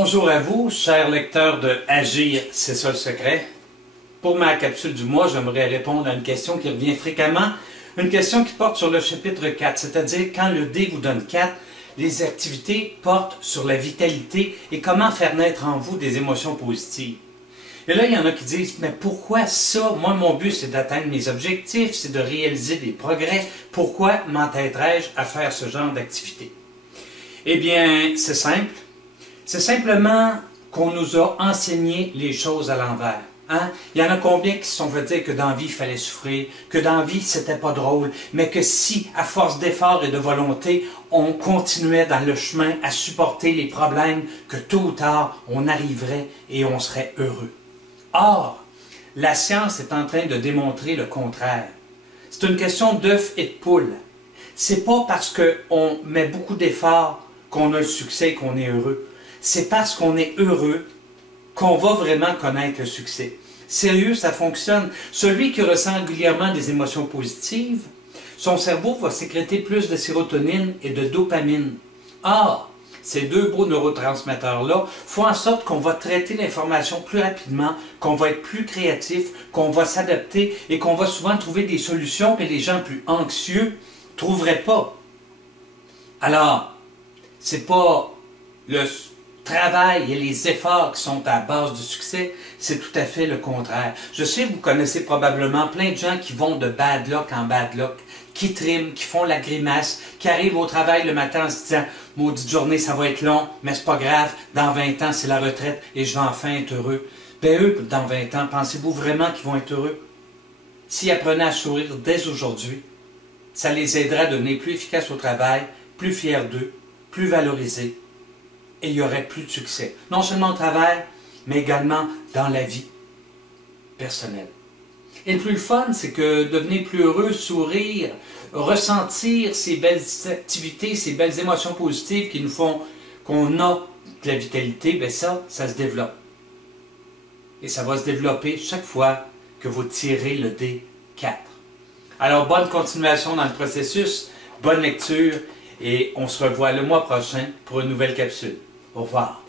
Bonjour à vous, chers lecteurs de Agir, c'est ça le secret. Pour ma capsule du mois, j'aimerais répondre à une question qui revient fréquemment, une question qui porte sur le chapitre 4, c'est-à-dire quand le dé vous donne 4, les activités portent sur la vitalité et comment faire naître en vous des émotions positives. Et là, il y en a qui disent, mais pourquoi ça? Moi, mon but, c'est d'atteindre mes objectifs, c'est de réaliser des progrès. Pourquoi m'entêterais-je à faire ce genre d'activité? Eh bien, c'est simple. C'est simplement qu'on nous a enseigné les choses à l'envers. Hein? Il y en a combien qui se sont fait dire que dans la vie, il fallait souffrir, que dans la vie, c'était pas drôle, mais que si, à force d'efforts et de volonté, on continuait dans le chemin à supporter les problèmes, que tôt ou tard, on arriverait et on serait heureux. Or, la science est en train de démontrer le contraire. C'est une question d'œuf et de poule. C'est pas parce qu'on met beaucoup d'efforts qu'on a le succès et qu'on est heureux. C'est parce qu'on est heureux qu'on va vraiment connaître le succès. Sérieux, ça fonctionne. Celui qui ressent régulièrement des émotions positives, son cerveau va sécréter plus de sérotonine et de dopamine. Or, ces deux beaux neurotransmetteurs-là font en sorte qu'on va traiter l'information plus rapidement, qu'on va être plus créatif, qu'on va s'adapter et qu'on va souvent trouver des solutions que les gens plus anxieux ne trouveraient pas. Alors, c'est pas le travail et les efforts qui sont à la base du succès, c'est tout à fait le contraire. Je sais que vous connaissez probablement plein de gens qui vont de bad luck en bad luck, qui triment, qui font la grimace, qui arrivent au travail le matin en se disant « Maudite journée, ça va être long, mais c'est pas grave, dans 20 ans, c'est la retraite et je vais enfin être heureux. » Ben eux, dans 20 ans, pensez-vous vraiment qu'ils vont être heureux? S'ils apprenaient à sourire dès aujourd'hui, ça les aiderait à devenir plus efficaces au travail, plus fiers d'eux, plus valorisés, et il y aurait plus de succès. Non seulement au travail, mais également dans la vie personnelle. Et le plus fun, c'est que devenir plus heureux, sourire, ressentir ces belles activités, ces belles émotions positives qui nous font qu'on a de la vitalité, bien ça se développe. Et ça va se développer chaque fois que vous tirez le dé 4. Alors, bonne continuation dans le processus, bonne lecture, et on se revoit le mois prochain pour une nouvelle capsule. Au revoir.